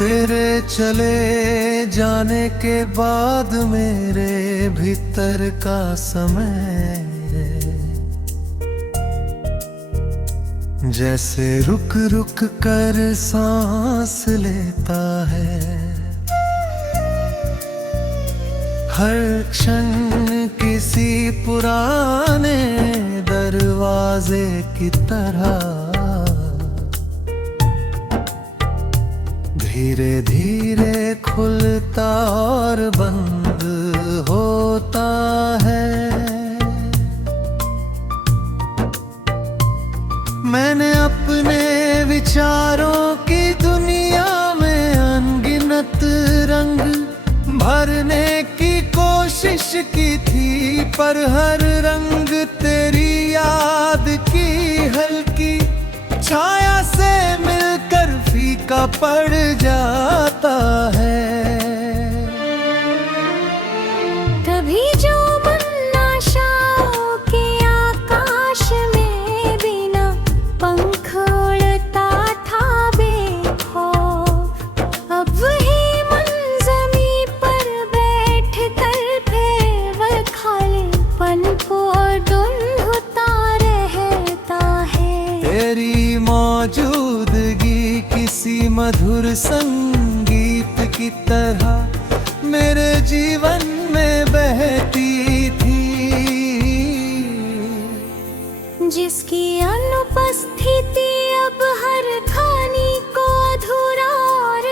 तेरे चले जाने के बाद मेरे भीतर का समय जैसे रुक रुक कर सांस लेता है। हर क्षण किसी पुराने दरवाजे की तरह धीरे धीरे खुलता और बंद होता है। मैंने अपने विचारों की दुनिया में अनगिनत रंग भरने की कोशिश की थी, पर हर रंग तेरी याद की हल्की छाया से मिलकर फीका पड़ जाता है। कभी जो मन आशाओं के आकाश में बिना पंख उड़ता था बेखौफ, अब वही मन ज़मीं पर बैठ कर फिर वह खालीपन को ढूंढता रहता है। तेरी मौजूदगी किसी मधुर संगीत की तरह मेरे जीवन में बहती थी, जिसकी अनुपस्थिति अब हर कहानी को अधूरा और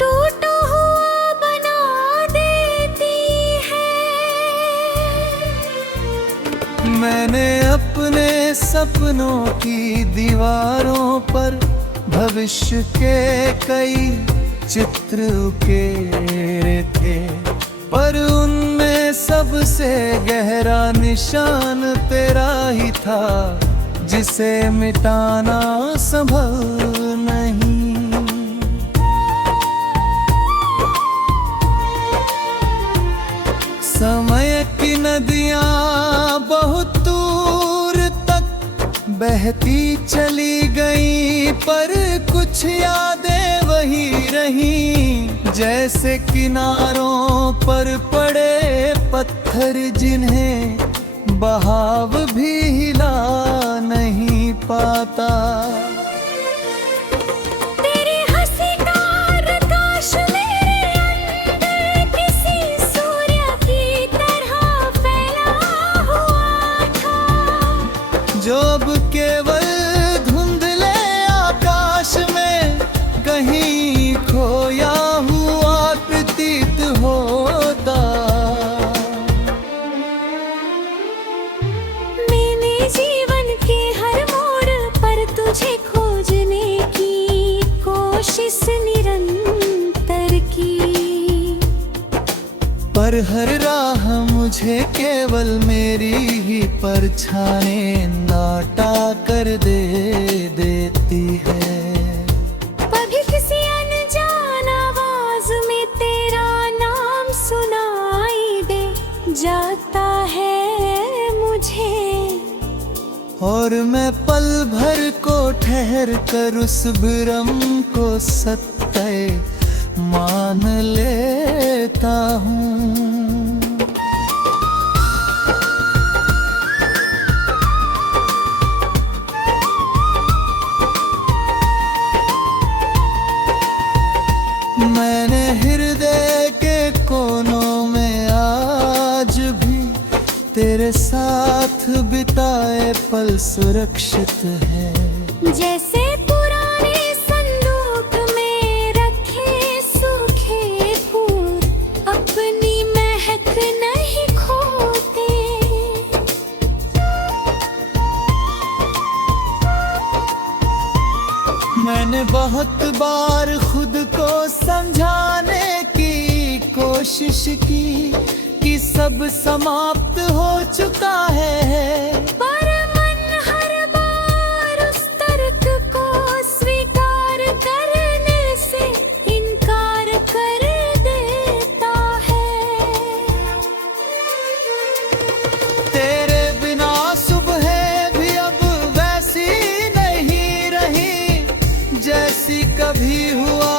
टूटा हुआ बना देती है। मैंने अपने सपनों की दीवारों पर भविष्य के कई चित्र उकेरे थे, पर उनमें सबसे गहरा निशान तेरा ही था, जिसे मिटाना संभव नहीं। समय की नदियां बहुत दूर तक बहती चली गई, पर कुछ यादें वही रहीं, जैसे किनारों पर पड़े पत्थर जिन्हें बहाव भी हिला नहीं पाता। तेरी हंसी का प्रकाश मेरे अंदर किसी सूर्य की तरह फैला हुआ था, जो अब केवल धुंधले आकाश में कहीं खोया हुआ प्रतीत होता। मैंने जीवन के हर मोड़ पर तुझे खोजने की कोशिश निरंतर की, पर हर राह मुझे केवल मेरी ही परछाई नाटा कर दे देती है। कभी किसी अनजान आवाज में तेरा नाम सुनाई दे जाता है मुझे, और मैं पल भर को ठहर कर उस भ्रम को सत्य मान लेता हूँ। मैंने हृदय के कोनों में आज भी तेरे साथ बिताए पल सुरक्षित है, जैसे पुराने संदूक में रखे सूखे फूल अपनी महक नहीं खोते। मैंने बहुत बार खुद को समझाने की कोशिश की कि सब समाप्त हो चुका है, पर मन हर बार उस तर्क को स्वीकार करने से इनकार कर देता है। तेरे बिना सुबह भी अब वैसी नहीं रही जैसी कभी हुआ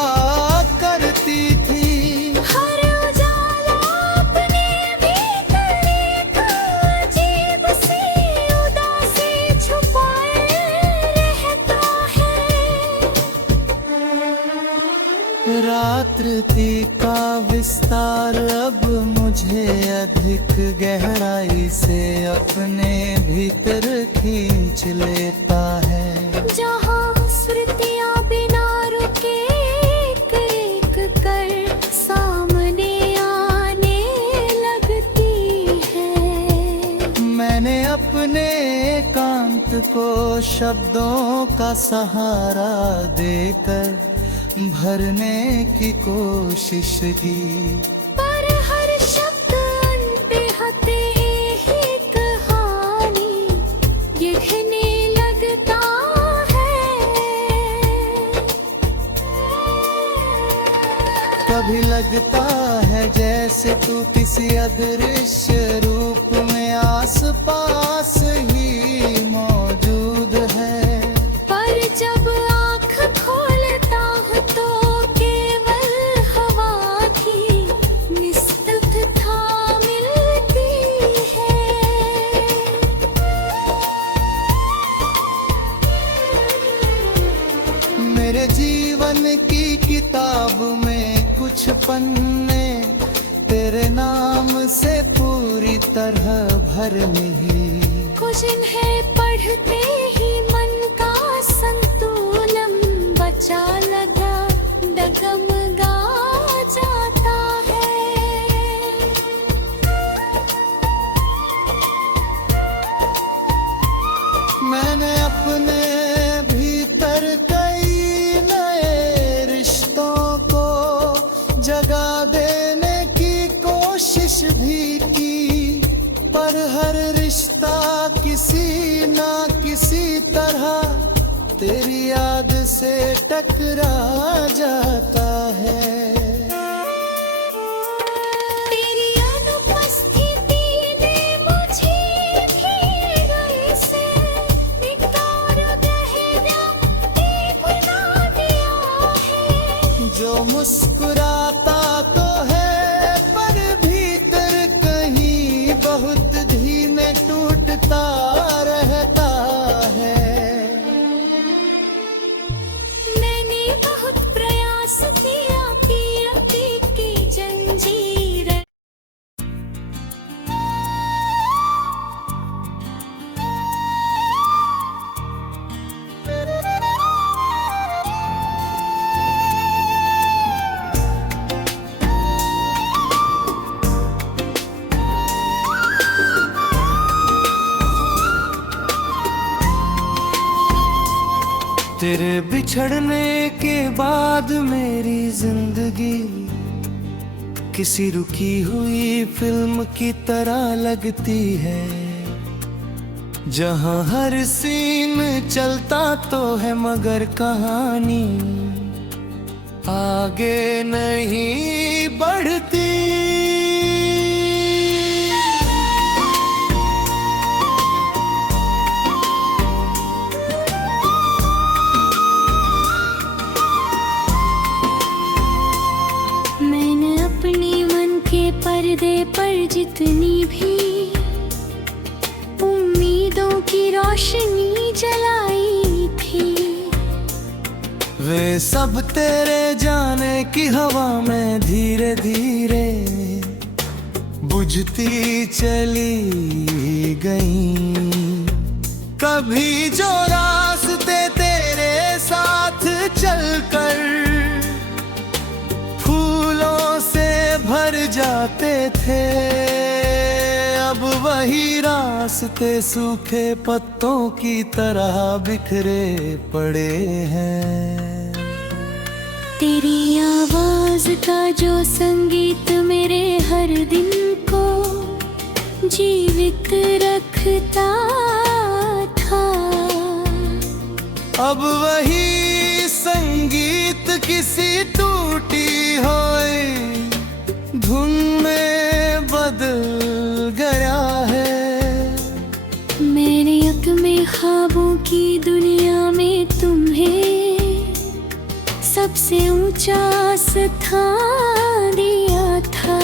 अब मुझे अधिक गहराई से अपने भीतर खींच लेता है। जहाँ स्मृतियाँ बिना रुके एक एक कर सामने आने लगती है। मैंने अपने एकांत को शब्दों का सहारा देकर भरने की कोशिश की, पर हर शब्द अनबेहद ही कहानी लिखने लगता है। कभी लगता है जैसे तू किसी अदृश्य रूप में आसपास ही मौजूद है। पर जब आँख खोलता हूँ तो केवल हवा की निस्तब्धता मिलती है। मेरे जीवन की किताब में कुछ पन्ने तेरे नाम से पूरी तरह भरने ही, कुछ इन्हें पढ़ते ही मन का संतुलन बचा लगा डगमगा जाता है। मैंने अपने भीतर कई नए रिश्तों को जगा देने की कोशिश भी की, पर हर रिश्ता किसी ना किसी तरह तेरी याद से टकरा जाता है। तेरी अनुपस्थिति ने मुझे धीरे से निकार गहरा बना दिया है। जो मुस्कुराता तो है पर भीतर कहीं बहुत धीमे टूटता रहता है। मैंने बहुत प्रयास किया कि की जंजीर तेरे बिछड़ने के बाद मेरी जिंदगी किसी रुकी हुई फिल्म की तरह लगती है, जहां हर सीन चलता तो है मगर कहानी आगे नहीं बढ़ती। मैंने अपने मन के पर्दे पर जितनी भी उम्मीदों की रोशनी जलाई थी, वे सब तेरे जाने की हवा में धीरे धीरे बुझती चली गई। कभी जो रास्ते तेरे साथ चलकर फूलों से भर जाते थे, अब वही रास्ते सूखे पत्तों की तरह बिखरे पड़े हैं। तेरी आवाज का जो संगीत मेरे हर दिन को जीवित रखता था, अब वही संगीत किसी टूटी हुई धुन में बदल गया है। मैंने अपने ख्वाबों की दुनिया में तुम्हें सबसे ऊंचा स्थान दिया था,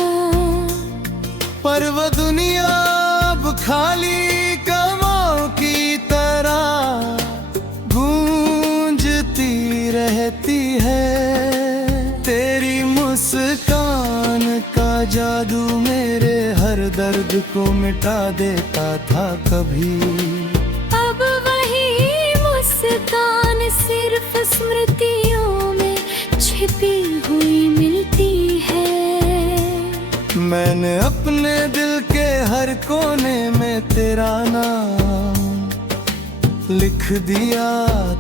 पर वो दुनिया अब खाली कमाओं की तरह गूंजती रहती है। तेरी मुस्कान का जादू जादू मेरे हर दर्द को मिटा देता था कभी। अब वही मुस्कान सिर्फ स्मृतियों में छिपी हुई मिलती है। मैंने अपने दिल के हर कोने में तेरा नाम लिख दिया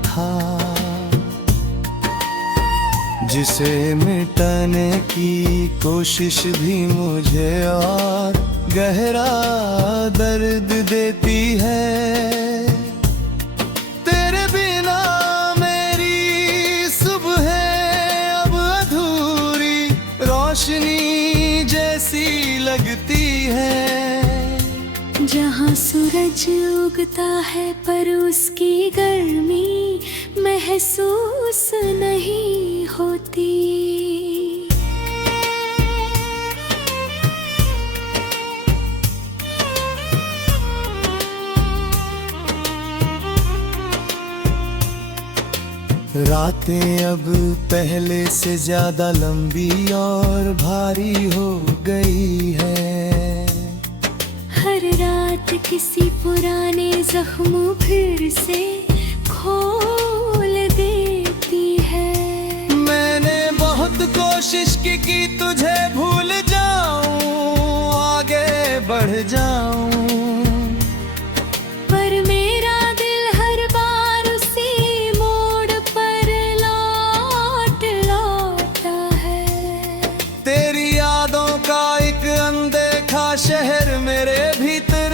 था, जिसे मिटाने की कोशिश भी मुझे और गहरा दर्द देती है। तेरे बिना मेरी सुबह अब अधूरी रोशनी जैसी लगती है। जहाँ सूरज उगता है पर उसकी गर्मी महसूस नहीं होती। रातें अब पहले से ज्यादा लंबी और भारी हो गई है। हर रात किसी पुराने जख्म फिर से खोल देती है। मैंने बहुत कोशिश की तुझे भूल जाऊं, आगे बढ़ जाऊं, पर मेरा दिल हर बार उसी मोड़ पर लौट लौटता है। तेरी यादों का एक अनदेखा शहर मेरे भीतर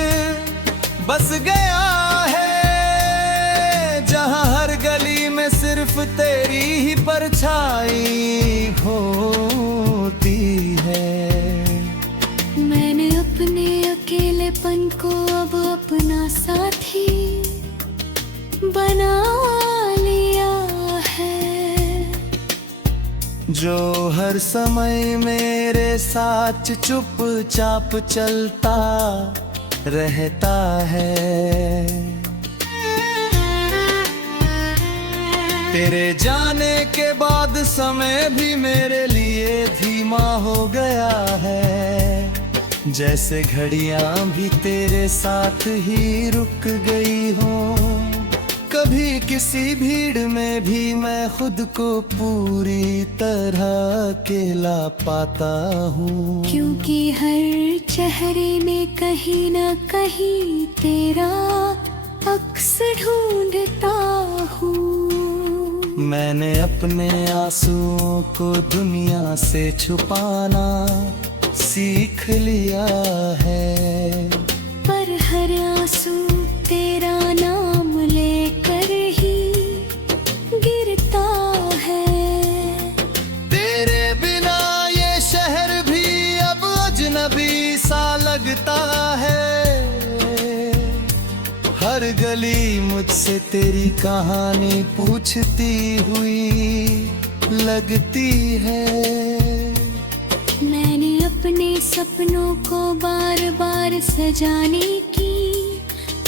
बस गया है, जहां हर गली में सिर्फ तेरी ही परछाई होती है। मैंने अपने अकेलेपन को अब अपना साथी बना लिया है, जो हर समय मेरे साथ चुपचाप चलता रहता है। तेरे जाने के बाद समय भी मेरे लिए धीमा हो गया है, जैसे घड़ियां भी तेरे साथ ही रुक गई हो। कभी किसी भीड़ में भी मैं खुद को पूरी तरह अकेला पाता हूँ, क्योंकि हर चेहरे में कहीं ना कहीं तेरा अक्स ढूंढता हूँ। मैंने अपने आंसुओं को दुनिया से छुपाना सीख लिया है, पर हर आंसू तेरा नाम लेकर ही गिरता है। तेरे बिना ये शहर भी अब अजनबी सा लगता है। हर गली मुझसे तेरी कहानी पूछती हुई लगती है। मैंने अपने सपनों को बार बार सजाने की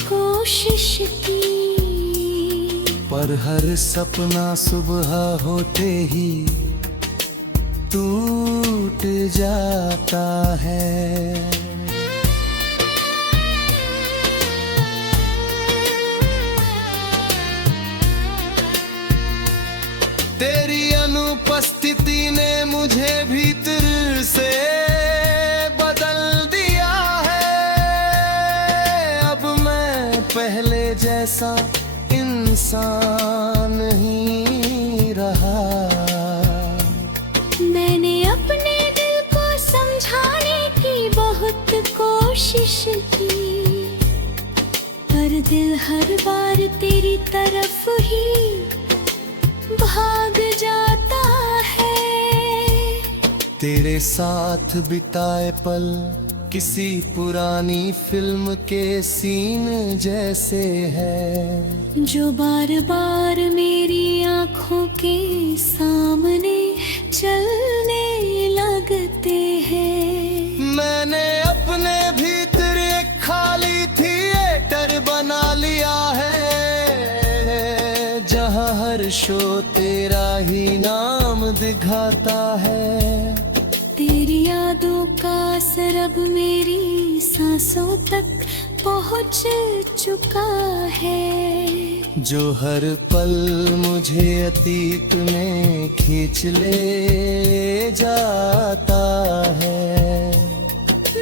कोशिश की, पर हर सपना सुबह होते ही टूट जाता है। तेरी अनुपस्थिति ने मुझे भीतर से बदल दिया है। अब मैं पहले जैसा इंसान नहीं रहा। मैंने अपने दिल को समझाने की बहुत कोशिश की, पर दिल हर बार तेरी तरफ ही भाग जाता है। तेरे साथ बिताए पल किसी पुरानी फिल्म के सीन जैसे है, जो बार बार मेरी आंखों के सामने चलने लगते हैं। मैंने अपने भीतर एक खाली थिएटर बना लिया है, जहां हर शो तेरा ही नाम दिखाता है। तेरी यादों का असर अब मेरी सांसों तक पहुंच चुका है। जो हर पल मुझे अतीत में खींच ले जाता है।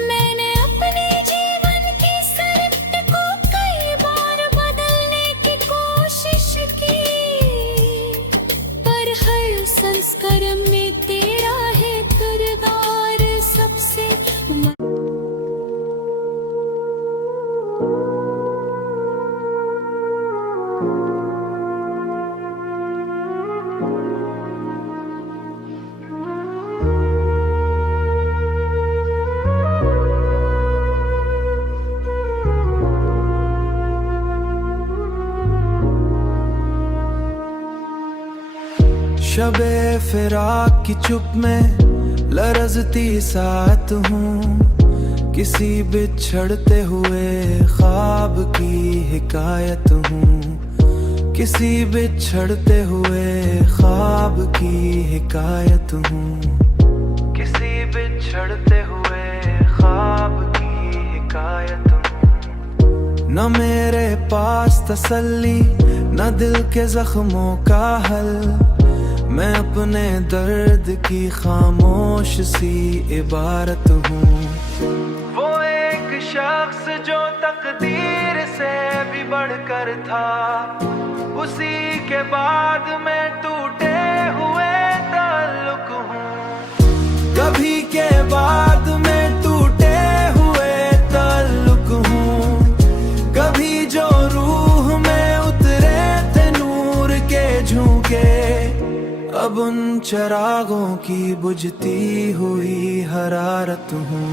मैंने अपने जीवन की शर्त को कई बार बदलने की कोशिश की, पर हर संस्करण में तेरा है किरदार सबसे शबे फिराक की चुप में लरजती साथ हूँ, किसी बिछड़ते हुए ख्वाब की हिकायत हूँ, किसी बिछड़ते हुए ख्वाब की हिकायत हूँ, किसी बिछड़ते हुए ख्वाब की हिकायत हूँ। न मेरे पास तसल्ली न दिल के जख्मों का हल, मैं अपने दर्द की खामोश सी इबारत हूँ। वो एक शख्स जो तकदीर से भी बढ़कर था, उसी के बाद मैं टूटे हुए ताल्लुक हूँ। कभी के बाद मैं टूटे हुए ताल्लुक हूँ, कभी जो रूह में उतरे थे नूर के झोंके, अब उन चरागों की बुझती हुई हरारत हूँ।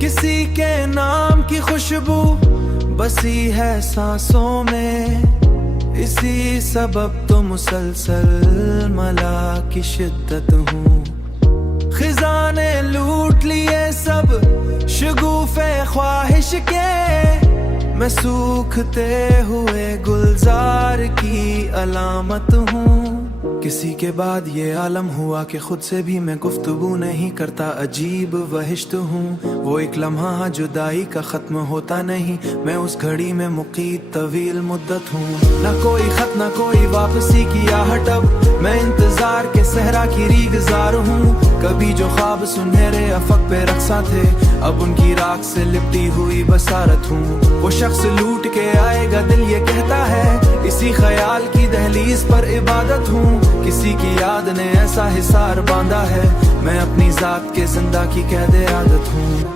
किसी के नाम की खुशबू बसी है सांसों में, इसी सबब तो मुसलसल मला की शिद्दत हूँ। खिजाने लूट लिए सब शगुफे ख्वाहिश के, मैं सूखते हुए गुलजार की अलामत हूँ। किसी के बाद ये आलम हुआ कि खुद से भी मैं गुफ्तगू नहीं करता, अजीब वहिश्त हूँ। वो एक लम्हा जुदाई का खत्म होता नहीं, मैं उस घड़ी में मुकीद तवील मुद्दत हूँ। ना कोई खत ना कोई वापसी की आहट, अब मैं इंतजार के सहरा की रीगजार हूँ। कभी जो ख्वाब सुनहरे अफक पे रक्सा थे, अब उनकी राख से लिपटी हुई बसारत हूँ। वो शख्स लूट के आएगा दिल ये कहता है, इसी ख्याल की दहलीज पर इबादत हूँ। किसी की याद ने ऐसा हिसार बांधा है, मैं अपनी जात के जिंदा की कैदे आदत हूँ।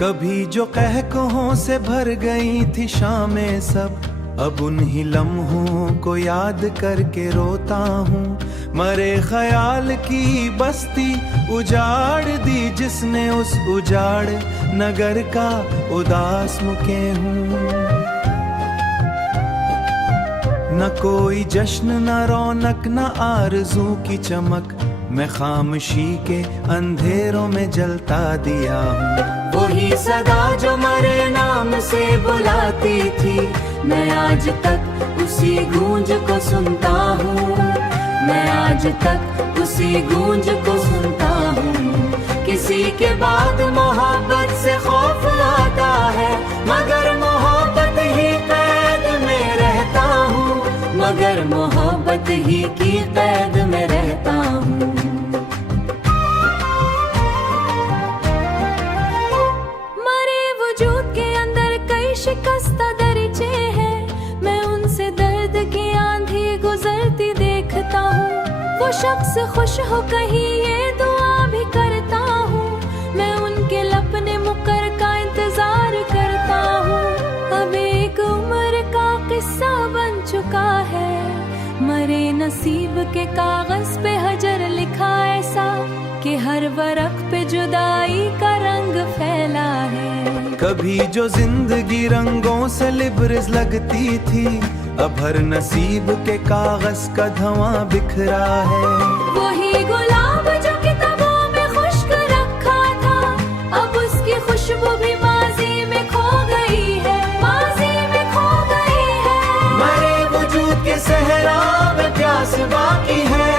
कभी जो कहकों से भर गई थी शामें सब, अब उन्हीं लम्हों को याद करके रोता हूँ। मरे ख्याल की बस्ती उजाड़ दी जिसने, उस उजाड़ नगर का उदास मुके हूँ। न कोई जश्न न रौनक न आरज़ू की चमक, मैं खामोशी के अंधेरों में जलता दिया हूँ। वही सदा जो मरे नाम से बुलाती थी, मैं आज तक उसी गूंज को सुनता हूँ। मैं आज तक उसी गूंज को सुनता हूँ। किसी के बाद मोहब्बत से खौफ आता है, मगर मोहब्बत ही कैद में रहता हूँ। मगर मोहब्बत ही की कैद में रहता हूँ। शिकस्ता दरिचे हैं, मैं उनसे दर्द की आंधी गुजरती देखता हूँ। वो शख्स खुश हो कहीं ये दुआ भी करता हूँ, मैं उनके लपने मुकर नसीब के कागज पे हजर लिखा ऐसा कि हर वरक पे जुदाई का रंग फैला है। कभी जो जिंदगी रंगों से लिबरेज लगती थी, अब हर नसीब के कागज का धुआं बिखरा है। वही गुलाब जो किताबों में खुश्क रखा था, अब उसकी खुशबू भी माजी में खो गई है, माजी में खो गई है। मरे वजूद के सहरा में प्यास बाकी है,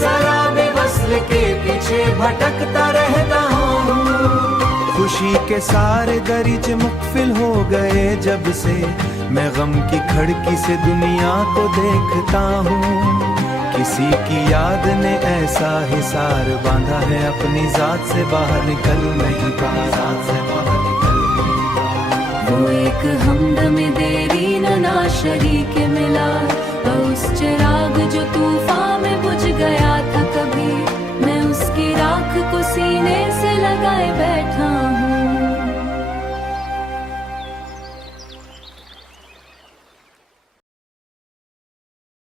शराबे वस्ल के पीछे भटकता रहता हूँ। खुशी के सारे दरिचे मुकफिल हो गए जब से मैं गम की खिड़की से दुनिया को देखता हूँ। किसी की याद ने ऐसा हिसार बांधा है, अपनी जात से बाहर निकल नहीं पा, जात से बाहर निकल नहीं पा। वो एक हमदम देरी न ना शरीक मिला, उस चिराग जो तूफान में बुझ